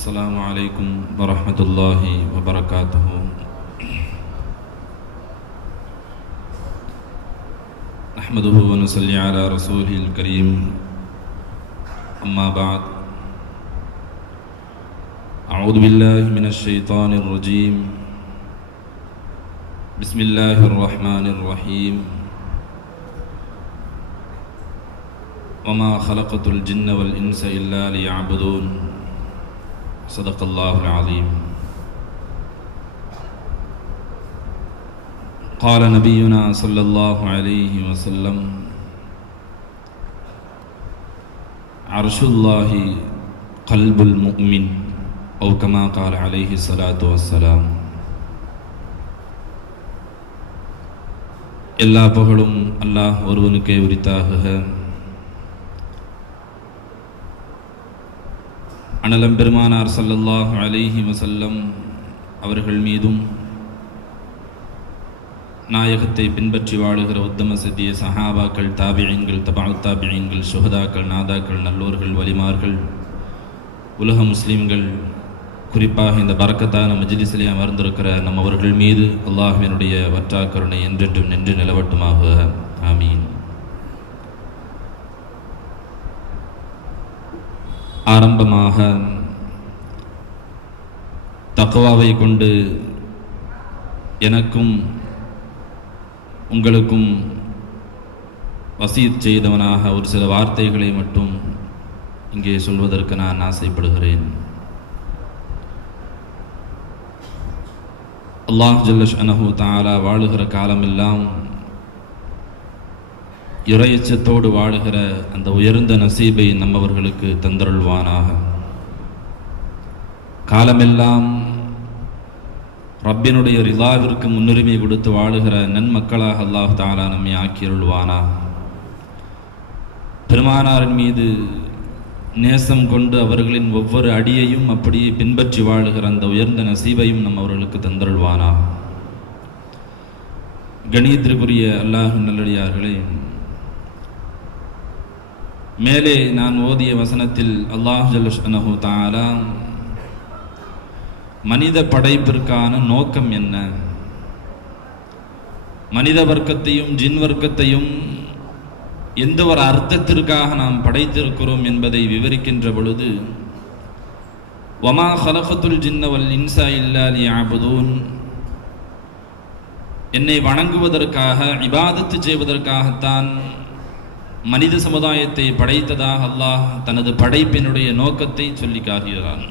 السلام عليكم ورحمة الله وبركاته. نحمده ونصلي على رسوله الكريم. أما بعد. أعوذ بالله من الشيطان الرجيم. بسم الله الرحمن الرحيم. وما خلقت الجن والإنس إلا ليعبدون. صدق الله العظيم قال نبينا صلى الله عليه وسلم عرش الله قلب المؤمن أو كما قال عليه الصلاة والسلام எல்லா புகழும் அல்லாஹ் ஒருவனுக்கே உரித்தாகுக அனலம் பெருமானார் சல்லல்லாஹ் அலைஹி வசல்லம் அவர்கள் மீதும் நாயகத்தை பின்பற்றி வாழுகிற உத்தம சத்திய சஹாபாக்கள் தாபியங்கள் தபால் தாபியங்கள் சுகதாக்கள் நாதாக்கள் நல்லோர்கள் வலிமார்கள் உலக முஸ்லீம்கள் குறிப்பாக இந்த பறக்கத்தான மஜிலிசிலே அமர்ந்திருக்கிற நம் அவர்கள் மீது அல்லாஹினுடைய வற்றாக்கருணை என்றென்றும் நின்று நிலவட்டுமாக. ஆமீன். ஆரம்பமாக தக்குவாவை கொண்டு எனக்கும் உங்களுக்கும் வசீத் செய்தவனாக ஒரு சில வார்த்தைகளை மட்டும் இங்கே சொல்வதற்கு நான் ஆசைப்படுகிறேன். அல்லாஹ் ஜல்லஷ் அனஹு தாலா வாழுகிற காலமெல்லாம் இறையச்சத்தோடு வாழுகிற அந்த உயர்ந்த நசீபை நம்மவர்களுக்கு தந்தருள்வானாக. காலமெல்லாம் ரப்பினுடைய ரிலாவிற்கு முன்னுரிமை கொடுத்து வாழுகிற நன்மக்களாக அல்லாஹ் தாலா நம்மை ஆக்கியருள்வானா பெருமானாரின் மீது நேசம் கொண்டு அவர்களின் ஒவ்வொரு அடியையும் அப்படியே பின்பற்றி வாழுகிற அந்த உயர்ந்த நசீபையும் நம் அவர்களுக்கு தந்தருள்வானா கணியத்திற்குரிய அல்லாஹ் நல்லடியார்களே மேலே நான் ஓதிய வசனத்தில் அல்லாஹ் ஜல்லு தாரா மனித படைப்பிற்கான நோக்கம் என்ன? மனித வர்க்கத்தையும் ஜின் வர்க்கத்தையும் எந்த ஒரு அர்த்தத்திற்காக நாம் படைத்திருக்கிறோம் என்பதை விவரிக்கின்ற பொழுது வமா ஹலஃபத்துல் ஜின்னவல் இன்சா இல்லாலி ஆபுதூன் என்னை வணங்குவதற்காக இபாதத்து செய்வதற்காகத்தான் மனித சமுதாயத்தை படைத்ததாக அல்லாஹ் தனது படைப்பினுடைய நோக்கத்தை சொல்லி காட்டுகிறான்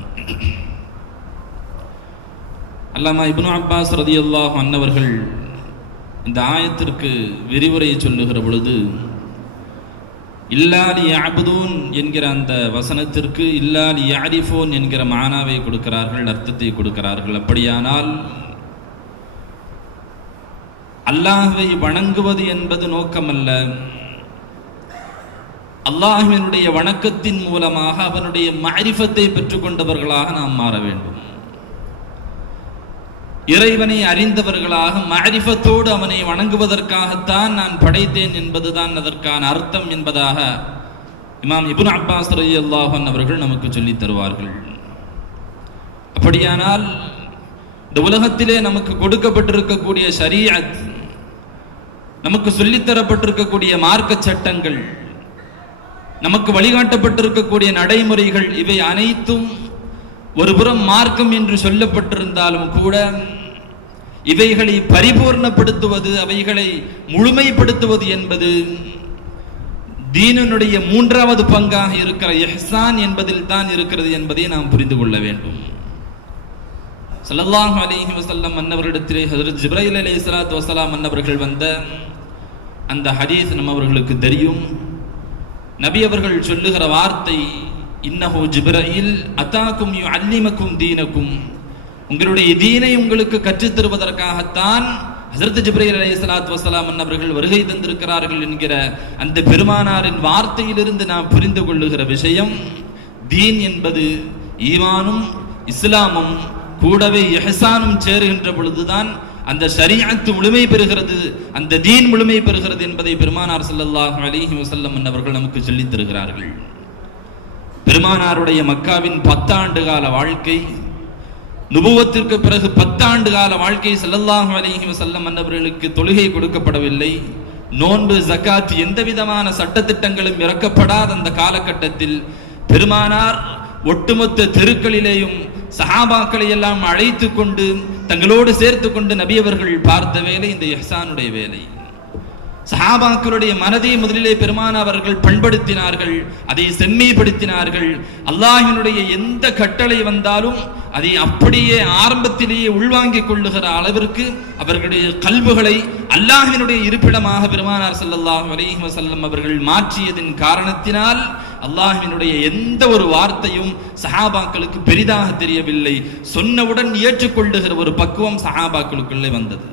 அல்லாமா இப்னு அப்பாஸ் ரதி அல்லாஹ் அன்னவர்கள் இந்த ஆயத்திற்கு விரிவுரை சொல்லுகிற பொழுது இல்லாலி யாபுதூன் என்கிற அந்த வசனத்திற்கு இல்லாலி யாரிஃபோன் என்கிற மானாவை கொடுக்கிறார்கள் அர்த்தத்தை கொடுக்கிறார்கள். அப்படியானால் அல்லாஹை வணங்குவது என்பது நோக்கமல்ல. அல்லாஹுவினுடைய வணக்கத்தின் மூலமாக அவனுடைய மாரிஃபத்தை பெற்றுக்கொண்டவர்களாக நாம் மாற வேண்டும். இறைவனை அறிந்தவர்களாக மரிஃபத்தோடு அவனை வணங்குவதற்காகத்தான் நான் படைத்தேன் என்பதுதான் அதற்கான அர்த்தம் என்பதாக இமாம் இபுன் அப்பாஸ் ரலி அல்லாஹன் அவர்கள் நமக்கு சொல்லித் தருவார்கள். அப்படியானால் இந்த உலகத்திலே நமக்கு கொடுக்கப்பட்டிருக்கக்கூடிய ஷரீஅத் நமக்கு சொல்லித்தரப்பட்டிருக்கக்கூடிய மார்க்க சட்டங்கள் நமக்கு வழிகாட்டப்பட்டிருக்கக்கூடிய நடைமுறைகள் இவை அனைத்தும் ஒருபுறம் மார்க்கம் என்று சொல்லப்பட்டிருந்தாலும் கூட இவைகளை பரிபூர்ணப்படுத்துவது அவைகளை முழுமைப்படுத்துவது என்பது தீனனுடைய மூன்றாவது பங்காக இருக்கிற எஹ்சான் என்பதில் தான் இருக்கிறது என்பதை நாம் புரிந்து கொள்ள வேண்டும். சல்லாஹ் அலிஹி வஸல்லம் மன்னவர்களிடத்திலே ஹசரத் ஜிப்ரைல் அலி ஸலாத்து வசலாம் மன்னவர்கள் வந்த அந்த ஹதீஸ் நம்மவர்களுக்கு தெரியும். நபி அவர்கள் சொல்லுகிற வார்த்தை இன்னஹோ ஜிப்ரயில் அத்தாக்கும் யு அல்லிமக்கும் தீனக்கும். உங்களுடைய தீனை உங்களுக்கு கற்றுத் தருவதற்காகத்தான் ஹசரத் ஜிப்ரைல் அலி சலாத் வசலாம் அவர்கள் வருகை தந்திருக்கிறார்கள் என்கிற அந்த பெருமானாரின் வார்த்தையிலிருந்து நாம் புரிந்து கொள்ளுகிற விஷயம் தீன் என்பது ஈமானும் இஸ்லாமும் கூடவே எஹசானும் சேருகின்ற பொழுதுதான் அந்த சரியாத்து முழுமை பெறுகிறது அந்த தீன் முழுமை பெறுகிறது என்பதை பெருமானார் ஸல்லல்லாஹு அலிஹி வசல்லம் என்பவர்கள் நமக்கு சொல்லித் தருகிறார்கள். பெருமானாருடைய மக்காவின் பத்தாண்டு கால வாழ்க்கை நுபுவத்திற்கு பிறகு பத்தாண்டு கால வாழ்க்கை ஸல்லல்லாஹு அலிஹி வசல்லம் மன்னவர்களுக்கு தொழுகை கொடுக்கப்படவில்லை. நோன்பு ஜக்காத் எந்த விதமான சட்டத்திட்டங்களும் இறக்கப்படாத அந்த காலகட்டத்தில் பெருமானார் ஒட்டுமொத்த தெருக்களிலேயும் சஹாபாக்களை எல்லாம் அழைத்து கொண்டு தங்களோடு சேர்த்து கொண்டு நபியவர்கள் பார்த்த வேலை இந்த இஹ்சானுடைய வேலை. சஹாபாக்களுடைய மனதை முதலிலே பெருமான அவர்கள் பண்படுத்தினார்கள் அதை செம்மைப்படுத்தினார்கள். அல்லாஹினுடைய எந்த கட்டளை வந்தாலும் அதை அப்படியே ஆரம்பத்திலேயே உள்வாங்கிக் கொள்ளுகிற அளவிற்கு அவர்களுடைய கல்வுகளை அல்லாஹினுடைய இருப்பிடமாக பெருமானார் சல்லாஹ் அலைஹி அவர்கள் மாற்றியதன் காரணத்தினால் அல்லாஹினுடைய எந்த ஒரு வார்த்தையும் சஹாபாக்களுக்கு பெரிதாக தெரியவில்லை. சொன்னவுடன் ஏற்றுக்கொள்ளுகிற ஒரு பக்குவம் சஹாபாக்களுக்குள்ளே வந்தது.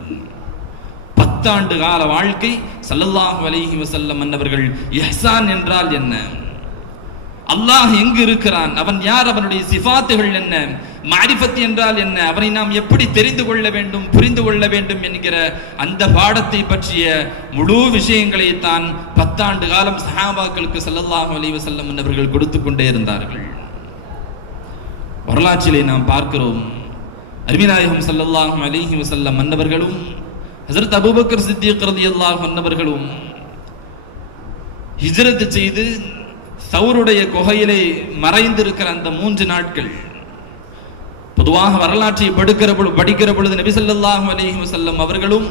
பத்தாண்டு கால வாழ்க்கை ஸல்லல்லாஹு அலைஹி வசல்லம் மன்னவர்கள் எஹ்சான் என்றால் என்ன? அல்லாஹ் எங்கு இருக்கிறான்? அவன் யார்? அவனுடைய சிஃபாத்துகள் என்ன? மாரிஃபத் என்றால் என்ன? அவனை நாம் எப்படி தெரிந்து கொள்ள வேண்டும் புரிந்து கொள்ள வேண்டும் என்கிற அந்த பாடத்தை பற்றிய முழு விஷயங்களை தான் பத்தாண்டு காலம் சஹாபாக்களுக்கு ஸல்லல்லாஹு அலைவ செல்லம் அவர்கள் கொடுத்து கொண்டே இருந்தார்கள். வரலாற்றிலே நாம் பார்க்கிறோம் அருமிநாயகம் ஸல்லல்லாஹு அலைஹி வசல்லம் மன்னவர்களும் ஹசரத் அபுபக்கர் சித்திக் அல்லாஹ் மன்னவர்களும் இஜர்து செய்து சௌருடைய குகையிலே மறைந்திருக்கிற அந்த மூன்று நாட்கள் பொதுவாக வரலாற்றை படுக்கிற பொழுது படிக்கிற பொழுது நபி அலிஹி வசல்லம் அவர்களும்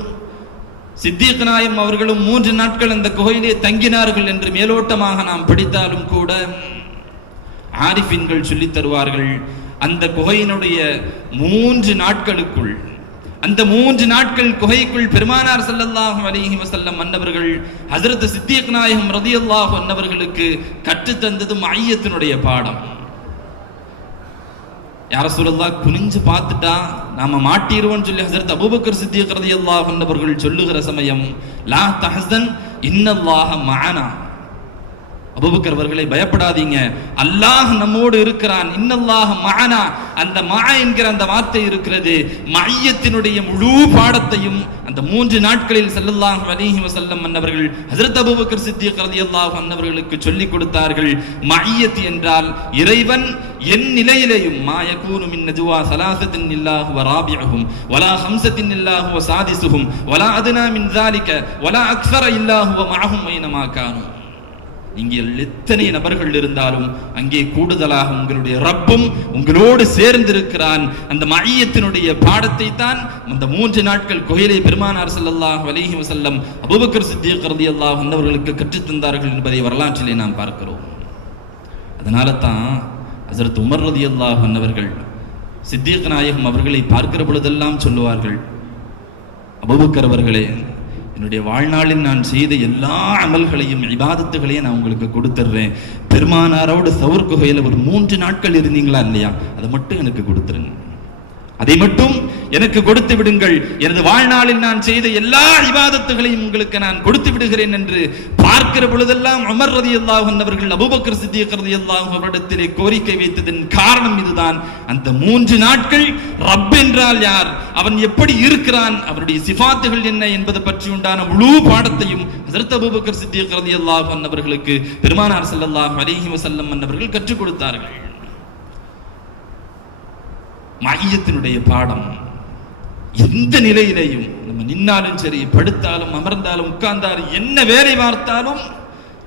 சித்திக் நாயம் அவர்களும் மூன்று நாட்கள் அந்த குகையிலே தங்கினார்கள் என்று மேலோட்டமாக நாம் படித்தாலும் கூட ஆரிஃபின்கள் சொல்லித் தருவார்கள் அந்த குகையினுடைய மூன்று நாட்களுக்குள் அந்த மூன்று நாட்கள் குகைக்குள் பெருமானார் ஸல்லல்லாஹு அலிஹி வசல்லம் அன்னவர்கள் ஹசரத் சித்தியக் நாயகம் ரலியல்லாஹு அன்னவர்களுக்கு கற்றுத் தந்தது மையத்தினுடைய பாடம். யார சொல்லா குனிஞ்சு பார்த்துட்டா நாம மாட்டிடுவோம்னு சொல்லி ஹசரத் அபூபக்கர் சித்திக் ரலியல்லாஹு அன்னவர்கள் சொல்லுகிற சமயம் லா தஹசன் இன்னல்லாஹ மானா அபுபக்கர் அவர்களை பயப்படாதீங்க. அல்லாஹ் நம்மோடு இருக்கிறான். இன்னல்லாஹ் மானா அந்த மா என்கிற அந்த வார்த்தை இருக்கிறது. மையத்தினுடைய முழு பாடத்தையும் அந்த மூன்று நாட்களில் செல்லல்லாஹ் வலிஹிம வசல்லம் மன்னவர்கள் ஹசரத் அபுபக்கர் சித்திக் ரதி அல்லாஹ் மன்னவர்களுக்கு சொல்லிக் கொடுத்தார்கள். மையத் என்றால் இறைவன் என் நிலையிலேயும் மாயக்கூனு மின் நஜுவா சலாசத்தின் இல்லாஹு வராபியகும் வலா ஹம்சத்தின் இல்லாஹு சாதிசுகும் வலா அதுனா மின் ஜாலிக்க வலா அக்ஸர இல்லாஹு மஹும் மைனமாக்கானும் இங்கே எத்தனை நபர்கள் இருந்தாலும் அங்கே கூடுதலாக உங்களுடைய ரப்பும் உங்களோடு சேர்ந்திருக்கிறான். அந்த மையத்தினுடைய பாடத்தை தான் அந்த மூன்று நாட்கள் கோயிலை பெருமானார் ஸல்லல்லாஹு வலிஹி வசல்லம் அபுபக்கர் சித்திக் ரலியல்லாஹு வந்தவர்களுக்கு கற்றுத் தந்தார்கள் என்பதை வரலாற்றிலே நாம் பார்க்கிறோம். அதனால தான் ஹஜரத் உமர் ரலியல்லாஹு வந்தவர்கள் சித்திக் நாயகம் அவர்களை பார்க்கிற பொழுதெல்லாம் சொல்லுவார்கள் அபுபக்கர் அவர்களே என்னுடைய வாழ்நாளில் நான் செய்த எல்லா அமல்களையும் இபாதத்துகளையும் நான் உங்களுக்கு கொடுத்துட்றேன் பெருமானாரோடு சவுர் குகையில் ஒரு மூன்று நாட்கள் இருந்தீங்களா இல்லையா? அதை மட்டும் எனக்கு கொடுத்துருங்க. அதை மட்டும் எனக்கு கொடுத்து விடுங்கள். எனது வாழ்நாளில் நான் செய்த எல்லா விவாதத்துகளையும் உங்களுக்கு நான் கொடுத்து விடுகிறேன் என்று பார்க்கிற பொழுதெல்லாம் அமர் ரதி அல்லாஹ் அவர்கள் அபுபக்கர் சித்திக் ரதி அல்லாஹ் அவரிடத்திலே கோரிக்கை வைத்ததன் காரணம் இதுதான். அந்த மூன்று நாட்கள் ரப் என்றால் யார்? அவன் எப்படி இருக்கிறான்? அவருடைய சிபாத்துகள் என்ன என்பது பற்றி உண்டான முழு பாடத்தையும் ஹஜரத் அபுபக்கர் சித்திக் ரதி அல்லாஹ் அவர்களுக்கு பெருமானார் ஸல்லல்லாஹு அலிஹி வசல்லம் அவர்கள் கற்றுக் கொடுத்தார்கள். மையத்தினுடைய பாடம். எந்த நிலையிலையும் நம்ம நின்னாலும் சரி படுத்தாலும் அமர்ந்தாலும் உட்கார்ந்தாலும் என்ன வேலை பார்த்தாலும்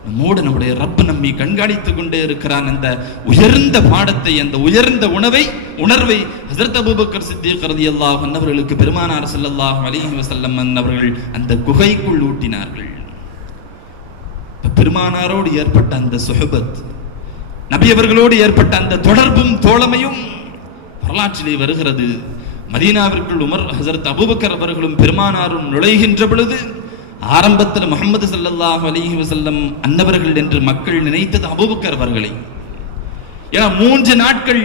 நம்மோடு நம்முடைய ரப்பு நம்மை கண்காணித்துக் கொண்டே இருக்கிறான். அந்த உயர்ந்த பாடத்தை அந்த உயர்ந்த உணவை உணர்வை ஹசரத் அபூபக்கர் சித்திக் அல்லாஹ் அன்னவர்களுக்கு பெருமானார் செல்லல்லாஹ் அலிஹி வசல்லம் அன்னவர்கள் அந்த குகைக்குள் ஊட்டினார்கள். பெருமானாரோடு ஏற்பட்ட அந்த சுஹபத் நபி அவர்களோடு ஏற்பட்ட அந்த தொடர்பும் தோழமையும் வரலாற்றிலே வருகிறது. மதீனாவிற்குள் உமர் ஹசரத் அபுபக்கர் அவர்களும் பெருமானாரும் நுழைகின்ற பொழுது ஆரம்பத்தில் முகமது சல்லாஹ் அலிஹி வசல்லம் அன்னவர்கள் என்று மக்கள் நினைத்தது அபுபக்கர் அவர்களை. ஏன்னா மூன்று நாட்கள்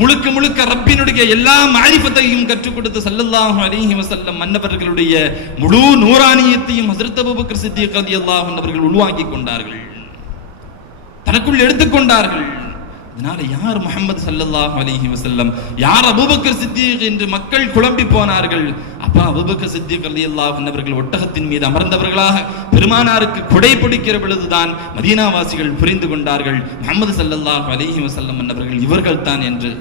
முழுக்க முழுக்க ரப்பினுடைய எல்லா மாரிபத்தையும் கற்றுக் கொடுத்த சல்லல்லாஹ் அலிஹி வசல்லம் மன்னவர்களுடைய முழு நூறானியத்தையும் ஹசரத் அபுபக்கர் சித்திய கதி அல்லாஹ் அவர்கள் உள்வாங்கி கொண்டார்கள். தனக்குள் எடுத்துக்கொண்டார்கள் அதனால யார் முகமது ஸல்லல்லாஹு அலிஹி வசல்லம் யார் அபூபக்கர் சித்திக் என்று மக்கள் குழம்பி போனார்கள்? அப்பா அபுபக்கர் சித்திக் அலி அல்லாஹ் அவர்கள் ஒட்டகத்தின் மீது அமர்ந்தவர்களாக பெருமானாருக்கு கொடை பிடிக்கிற பொழுதுதான் மதீனாவாசிகள் புரிந்து கொண்டார்கள். முகமது ஸல்லல்லாஹு அலிஹி வசல்லம் அன்னவர்கள் இவர்கள் தான் என்று.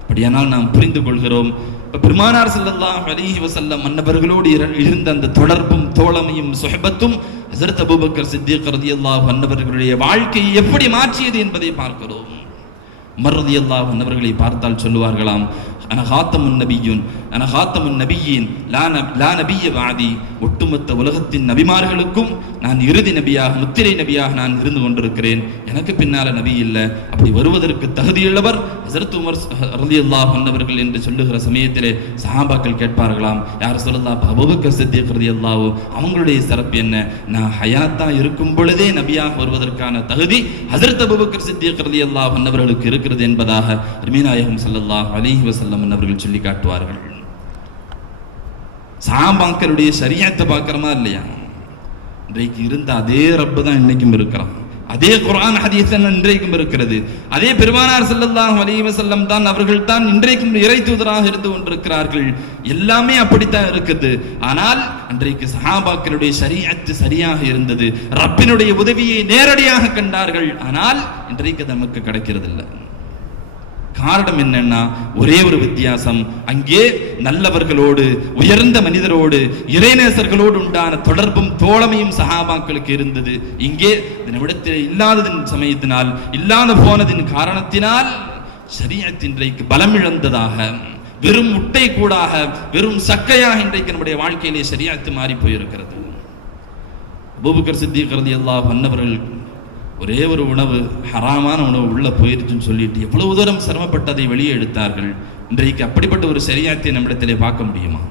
அப்படியானால் நாம் புரிந்து கொள்கிறோம். இப்ப பெருமானார் செல்லல்லாம் அலிஹி வசல்லம் மன்னவர்களோடு இருந்த அந்த தொடர்பும் தோழமையும் சுஹபத்தும் ஹசரத் அபூபக்கர் சித்திக் கருதியல்லாஹ் மன்னவர்களுடைய வாழ்க்கையை எப்படி மாற்றியது என்பதை பார்க்கிறோம். உமர் ரலியல்லாஹு பார்த்தால் சொல்லுவார்களாம். அன ஹாத்தமுன் நபியுன் அன ஹாத்தமுன் நபியின் லா நபிய வாதி ஒட்டுமொத்த உலகத்தின் நபிமார்களுக்கும் நான் இறுதி நபியாக முத்திரை நபியாக நான் இருந்து கொண்டிருக்கிறேன். எனக்கு பின்னால நபி இல்லை. அப்படி வருவதற்கு தகுதியுள்ளவர் ஹசரத் உமர் அல்லாஹ் அன்னவர்கள் என்று சொல்லுகிற சமயத்திலே சஹாபாக்கள் கேட்பார்களாம் யார் சொல்லலாம் அபூபக்கர் சித்திக் அல்லாவோ அவங்களுடைய சிறப்பு என்ன? நான் ஹயாத்தா இருக்கும் பொழுதே நபியாக வருவதற்கான தகுதி ஹஸரத் அபூபக்கர் சித்திக் ரலியல்லாஹு அன்னவர்களுக்கு இருக்கிறது என்பதாக அருமீநாயகம் ஸல்லல்லாஹு வசல்லம் வஸல்லம் அவர்கள் சொல்லி காட்டுவார்கள். சாபாக்களுடைய ஷரியத்தை பார்க்கறமா இல்லையா? இன்றைக்கு இருந்த அதே ரப்பு தான் இன்னைக்கும் இருக்கிறான். அதே குரான் ஹதீஸ் இன்றைக்கும் இருக்கிறது. அதே பெருமானார் ஸல்லல்லாஹு வலிவ செல்லம் தான் அவர்கள் தான் இன்றைக்கும் இறை தூதராக இருந்து கொண்டிருக்கிறார்கள். எல்லாமே அப்படித்தான் இருக்குது. ஆனால் அன்றைக்கு சஹாபாக்களுடைய ஷரியத்து சரியாக இருந்தது. ரப்பினுடைய உதவியை நேரடியாக கண்டார்கள். ஆனால் இன்றைக்கு நமக்கு கிடைக்கிறது இல்லை காரணம் என்னன்னா ஒரே ஒரு வித்தியாசம். அங்கே நல்லவர்களோடு உயர்ந்த மனிதரோடு இறைநேசர்களோடு உண்டான தொடர்பும் தோழமையும் சகாபாக்களுக்கு இருந்தது. இங்கே இது நம்மிடத்தில் இல்லாததின் சமயத்தினால் இல்லாத போனதின் காரணத்தினால் ஷரியத் இன்றைக்கு பலம் இழந்ததாக வெறும் முட்டை கூடாக வெறும் சக்கையாக இன்றைக்கு நம்முடைய வாழ்க்கையிலே சரியாத்து மாறி போயிருக்கிறது. அபூபக்கர் சித்திக் எல்லா அன்னவர்கள் ஒரே ஒரு உணவு ஹராமான உணவு உள்ளே போயிருச்சுன்னு சொல்லிட்டு எவ்வளவு தூரம் சிரமப்பட்டதை வெளியே எடுத்தார்கள்? இன்றைக்கு அப்படிப்பட்ட ஒரு சரியாத்தியை நம்மிடத்திலே பார்க்க முடியுமா?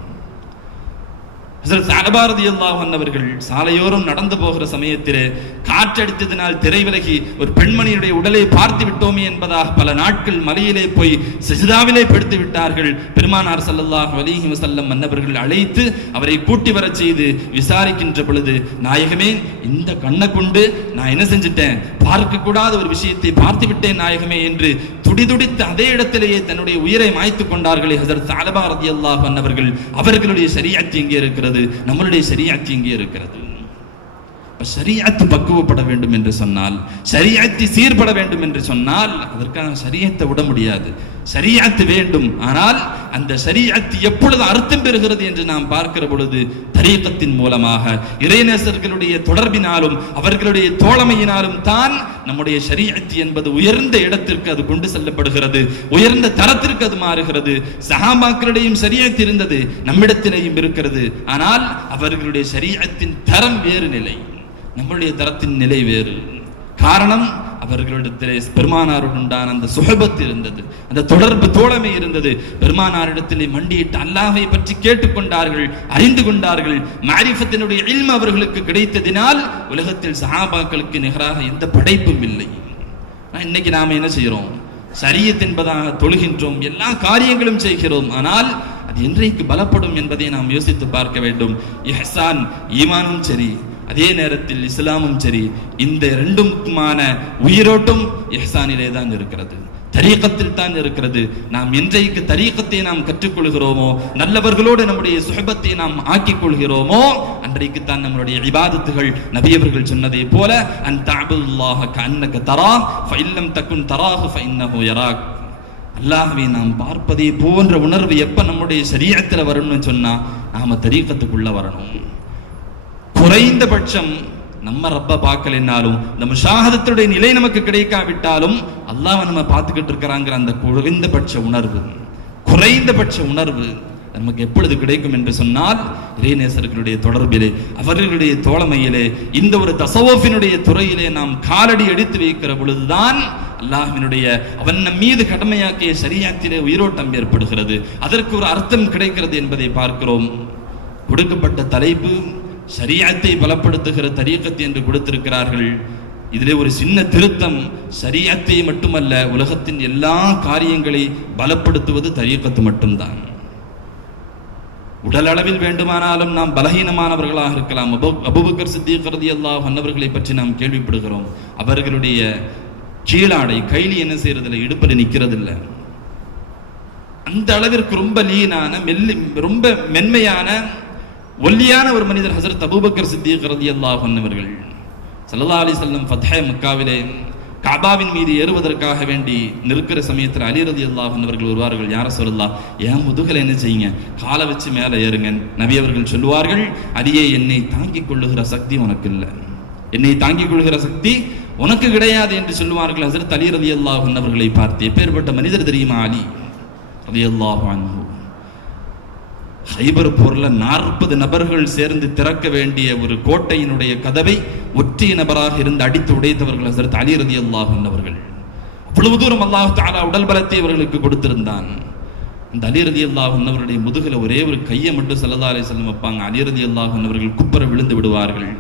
ஹஸரத் சஅபா ரலியல்லாஹு அவர்கள் சாலையோரம் நடந்து போகிற சமயத்தில் காற்றடித்ததினால் திரை விலகி ஒரு பெண்மணியுடைய உடலை பார்த்து விட்டோமே என்பதாக பல நாட்கள் மலையிலே போய் சஜிதாவிலே படுத்து விட்டார்கள். பெருமானார் சல்லல்லாஹ் அலைஹி வசல்லம் மன்னவர்கள் அழைத்து அவரை கூட்டி வரச் செய்து விசாரிக்கின்ற பொழுது நாயகமே இந்த கண்ணை கொண்டு நான் என்ன செஞ்சிட்டேன்? பார்க்க கூடாத ஒரு விஷயத்தை பார்த்து விட்டேன் நாயகமே என்று துடிதுடித்து அதே இடத்திலேயே தன்னுடைய உயிரை மாய்த்து கொண்டார்களே ஹசரத் தாலபா ரதி அல்லா அன்னவர்கள் அவர்களுடைய சரியாட்சி இங்கே இருக்கிறது? நம்மளுடைய சரியாட்சி இங்கே இருக்கிறது? சரியாத்து பக்குவப்பட வேண்டும் என்று சொன்னால் சரியாத்தி சீர்பட வேண்டும் என்று சொன்னால் அதற்கான சரியத்தை விட முடியாது. சரியாத்து வேண்டும். ஆனால் அந்த சரியாத்து எப்பொழுது அர்த்தம் பெறுகிறது என்று நாம் பார்க்கிற பொழுது தரீக்கத்தின் மூலமாக இறைநேசர்களுடைய தொடர்பினாலும் அவர்களுடைய தோழமையினாலும் தான் நம்முடைய சரியாத்து என்பது உயர்ந்த இடத்திற்கு அது கொண்டு செல்லப்படுகிறது. உயர்ந்த தரத்திற்கு அது மாறுகிறது. சஹாபாக்களிடையும் சரியாத்து இருந்தது நம்மிடத்திலேயும் இருக்கிறது. ஆனால் அவர்களுடைய சரியாத்தின் தரம் வேறு நிலை. நம்முடைய தரத்தின் நிலை வேறு. காரணம் அவர்களிடத்திலே பெருமானாருடன் உண்டான அந்த சுகபத் இருந்தது. அந்த தொடர்பு தோழமை இருந்தது. பெருமானாரிடத்திலே மண்டியிட்டு அல்லாஹை பற்றி கேட்டுக்கொண்டார்கள் அறிந்து கொண்டார்கள். மாரிஃபத்தினுடைய இல்ம அவர்களுக்கு கிடைத்ததினால் உலகத்தில் சஹாபாக்களுக்கு நிகராக எந்த படைப்பும் இல்லை. இன்னைக்கு நாம என்ன செய்கிறோம்? சரியத் என்பதாக தொழுகின்றோம். எல்லா காரியங்களும் செய்கிறோம். ஆனால் அது என்றைக்கு பலப்படும் என்பதை நாம் யோசித்து பார்க்க வேண்டும். இஹசான் ஈமானும் சரி அதே நேரத்தில் இஸ்லாமும் சரி இந்த இரண்டுக்குமான உயிரோட்டும் எஹ்சானிலே தான் இருக்கிறது. தரீக்கத்தில் தான் இருக்கிறது. நாம் என்றைக்கு தரீக்கத்தை நாம் கற்றுக்கொள்கிறோமோ நல்லவர்களோடு நம்முடைய சுகபத்தை நாம் ஆக்கிக் கொள்கிறோமோ அன்றைக்கு தான் நம்மளுடைய விவாதத்துகள் நபியவர்கள் சொன்னதை போல அன் தாபுல்லாக கண்ணக்கு தரா ஃபைல்லம் தக்குன் தராகு ஃபஇன்னஹு யராக். அல்லாஹ்வை நாம் பார்ப்பதை போன்ற உணர்வு எப்ப நம்முடைய சரீரத்தில் வரணும்னு சொன்னா நாம தரீக்கத்துக்குள்ளே வரணும். குறைந்தபட்சம் நம்ம ரப்ப பார்க்கலைன்னாலும் இந்த முஷாஹதத்துடைய நிலை நமக்கு கிடைக்காவிட்டாலும் அல்லாஹ் நம்ம பார்த்துக்கிட்டு இருக்கிறாங்கிற அந்த குறைந்தபட்ச உணர்வு. குறைந்தபட்ச உணர்வு நமக்கு எப்பொழுது கிடைக்கும் என்று சொன்னால் இறைநேசர்களுடைய தொடர்பிலே அவர்களுடைய தோழமையிலே இந்த ஒரு தசவோஃபினுடைய துறையிலே நாம் காலடி எடுத்து வைக்கிற பொழுதுதான் அல்லாஹினுடைய அவன் நம் மீது கடமையாக்கிய சரியாத்திலே உயிரோட்டம் ஏற்படுகிறது. அதற்கு ஒரு அர்த்தம் கிடைக்கிறது என்பதை பார்க்கிறோம். கொடுக்கப்பட்ட தலைப்பு சரியத்தை பலப்படுத்துகிற தரீக்கத் என்று கொடுத்திருக்கிறார்கள். இதிலே ஒரு சின்ன திருத்தம் சரியத்தை மட்டுமல்ல உலகத்தின் எல்லா காரியங்களை பலப்படுத்துவது தரீக்கத்து மட்டும்தான். உடல் அளவில் வேண்டுமானாலும் நாம் பலகீனமானவர்களாக இருக்கலாம். அபு அபுபக்கர் சித்திகரதி ரலியல்லாஹு அன்னவர்களை பற்றி நாம் கேள்விப்படுகிறோம். அவர்களுடைய கீழாடை கைலி என்ன செய்யறதில்ல? இடுப்பில் நிற்கிறதில்ல. அந்த அளவிற்கு ரொம்ப லீனான மெல்லி ரொம்ப மென்மையான ஒல்லியான ஒரு மனிதர் ஹசரத் அபூபக்கர் சித்திக் ரதி அல்லாஹ் அவர்கள். சல்லா அலி செல்லம் ஃபத்ஹே மக்காவிலே காபாவின் மீது ஏறுவதற்காக வேண்டி நிற்கிற சமயத்தில் அலி ரதி அல்லாஹ் அவர்கள் வருவார்கள். யார சொல்லலாம் ஏன் முதுகலை என்ன செய்யுங்க? காலை வச்சு மேலே ஏறுங்க. நபி அவர்கள் சொல்லுவார்கள் அலியே என்னை தாங்கிக் கொள்ளுகிற சக்தி உனக்கு இல்லை. என்னை தாங்கிக் கொள்கிற சக்தி உனக்கு கிடையாது என்று சொல்லுவார்கள் ஹசரத் அலி ரதி அல்லாஹ் அவர்களை பார்த்து. எப்பேற்பட்ட மனிதர் தெரியுமா அலி? ரலியல்லாஹு அன்ஹு. ஹைபர் போர்ல நாற்பது நபர்கள் சேர்ந்து திறக்க வேண்டிய ஒரு கோட்டையினுடைய கதவை ஒற்றை நபராக இருந்து அடித்து உடைத்தவர்கள் ஹசரத் அலி ரதி அவர்கள். அவ்வளவு தூரம் அல்லாஹ் தாலா உடல் பலத்தை அவர்களுக்கு கொடுத்திருந்தான். இந்த அலி ரதி அல்லாஹ் அவருடைய முதுகுல ஒரே ஒரு கையை மட்டும் சல்லா அலி செல்லம் வைப்பாங்க. அலி ரதி அவர்கள் குப்புற விழுந்து விடுவார்கள்.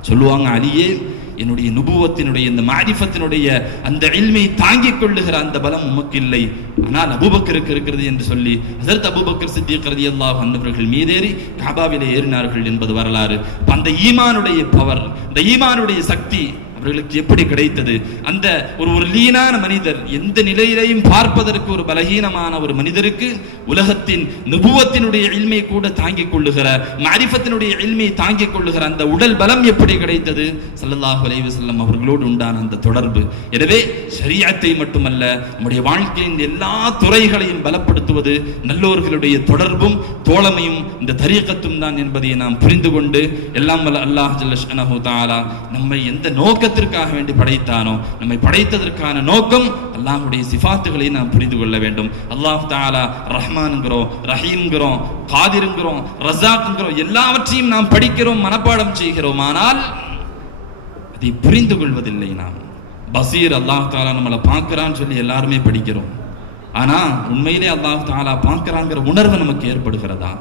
சொல்லுவாங்க அலியே என்னுடைய நுபுவத்தினுடைய இந்த மாரிஃபத்தினுடைய அந்த இல்மை தாங்கிக் கொள்ளுகிற அந்த பலம் உமக்கு இல்லை ஆனால் அபுபக்கருக்கு இருக்கிறது என்று சொல்லி அதற்கு அபுபக்கர் சித்திக்கிறது எல்லா வந்தவர்கள் மீதேறி காபாவிலே ஏறினார்கள் என்பது வரலாறு. அந்த ஈமானுடைய பவர் இந்த ஈமானுடைய சக்தி அவர்களுக்கு எப்படி கிடைத்தது? அந்த ஒரு ஒரு லீனான மனிதர் எந்த நிலையிலையும் பார்ப்பதற்கு ஒரு பலகீனமான ஒரு மனிதருக்கு உலகத்தின் நிபுவத்தினுடைய இல்மை கூட தாங்கிக் கொள்ளுகிற மாரிஃபத்தினுடைய இல்மை தாங்கிக் கொள்ளுகிற அந்த உடல் பலம் எப்படி கிடைத்தது? ஸல்லல்லாஹு அலைவு செல்லம் அவர்களோடு உண்டான அந்த தொடர்பு. எனவே ஷரியத்தை மட்டுமல்ல நம்முடைய வாழ்க்கையின் எல்லா துறைகளையும் பலப்படுத்துவது நல்லோர்களுடைய தொடர்பும் தோழமையும் இந்த தரியக்கத்தும் தான் என்பதை நாம் புரிந்து கொண்டு எல்லாம் வல்ல அல்லாஹ் ஜல்ல நம்மை எந்த நோக்க நோக்கத்திற்காக வேண்டி படைத்தானோ நம்மை படைத்ததற்கான நோக்கம் அல்லாஹுடைய சிஃபாத்துகளை நாம் புரிந்து கொள்ள வேண்டும். அல்லாஹ் தாலா ரஹ்மான்கிறோம் ரஹீம்ங்கிறோம் காதிருங்கிறோம் ரசாக்குங்கிறோம் எல்லாவற்றையும் நாம் படிக்கிறோம் மனப்பாடம் செய்கிறோம். ஆனால் அதை புரிந்து கொள்வதில்லை நாம். பசீர் அல்லாஹ் தாலா நம்மளை பார்க்கிறான்னு சொல்லி எல்லாருமே படிக்கிறோம். ஆனால் உண்மையிலே அல்லாஹ் தாலா பார்க்கிறாங்கிற உணர்வு நமக்கு ஏற்படுகிறதா?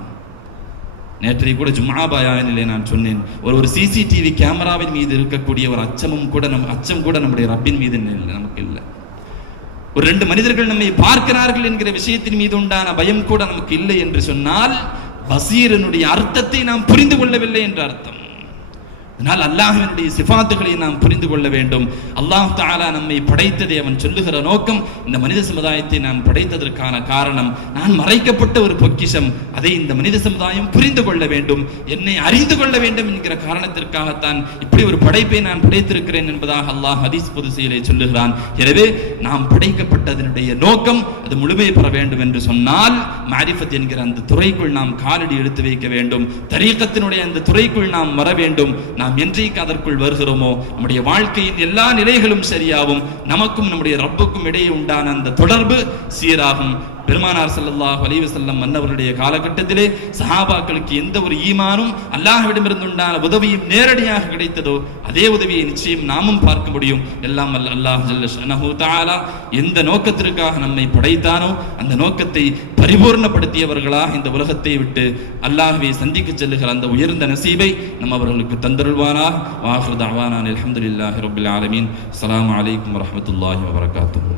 நேற்றைய கூட ஜும்மா பயானிலே நான் சொன்னேன் ஒரு ஒரு சிசிடிவி கேமராவின் மீது இருக்கக்கூடிய ஒரு அச்சமும் கூட நம் அச்சம் கூட நம்முடைய ரப்பின் மீது இல்லை, நமக்கு இல்லை. ஒரு ரெண்டு மனிதர்கள் நம்மை பார்க்கிறார்கள் என்கிற விஷயத்தின் மீது உண்டான பயம் கூட நமக்கு இல்லை என்று சொன்னால் பசீரனுடைய அர்த்தத்தை நாம் புரிந்து கொள்ளவில்லை என்ற அர்த்தம். அதனால் அல்லாஹ்வினுடைய சிஃபாத்துகளை நாம் புரிந்து கொள்ள வேண்டும். அல்லாஹ் தாலா நம்மை படைத்ததை அவன் சொல்லுகிற நோக்கம் இந்த மனித சமுதாயத்தை நான் படைத்ததற்கான காரணம். நான் மறைக்கப்பட்ட ஒரு பொக்கிஷம். அதை இந்த மனித சமுதாயம் புரிந்து கொள்ள வேண்டும். என்னை அறிந்து கொள்ள வேண்டும் என்கிற காரணத்திற்காகத்தான் இப்படி ஒரு படைப்பை நான் படைத்திருக்கிறேன் என்பதாக அல்லாஹ் ஹதீஸ் பொதுசையிலே சொல்லுகிறான். எனவே நாம் படைக்கப்பட்டதனுடைய நோக்கம் அது முழுமை பெற வேண்டும் என்று சொன்னால் மாரிஃபத் என்கிற அந்த துறைக்குள் நாம் காலடி எடுத்து வைக்க வேண்டும். தரீக்கத்தினுடைய அந்த துறைக்குள் நாம் வர வேண்டும். நாம் என்றைக்கு அதற்குள் வருகிறோமோ நம்முடைய வாழ்க்கையின் எல்லா நிலைகளும் சரியாகும். நமக்கும் நம்முடைய ரப்புக்கும் இடையே உண்டான அந்த தொடர்பு சீராகும். பெருமானார் செல்லல்லாஹ் அலைஹி மன்னவருடைய காலகட்டத்திலே சஹாபாக்களுக்கு எந்த ஒரு ஈமானும் அல்லாஹ்விடமிருந்து உண்டான உதவியும் நேரடியாக கிடைத்ததோ அதே உதவியை நிச்சயம் நாமும் பார்க்க முடியும். எல்லாம் வல்ல அல்லாஹ் ஜல்ல எந்த நோக்கத்திற்காக நம்மை படைத்தானோ அந்த நோக்கத்தை பரிபூர்ணப்படுத்தியவர்களாக இந்த உலகத்தை விட்டு அல்லாஹ்வை சந்திக்க செல்லுகிற அந்த உயர்ந்த நசீபை நம் அவர்களுக்கு தந்தருள்வானா வாஹிர் தஅவானா அல்ஹம்துலில்லாஹி ரப்பில் ஆலமீன். அலாம் அலைக்கும் வரமத்துல்லாஹி வபரகாத்துஹு.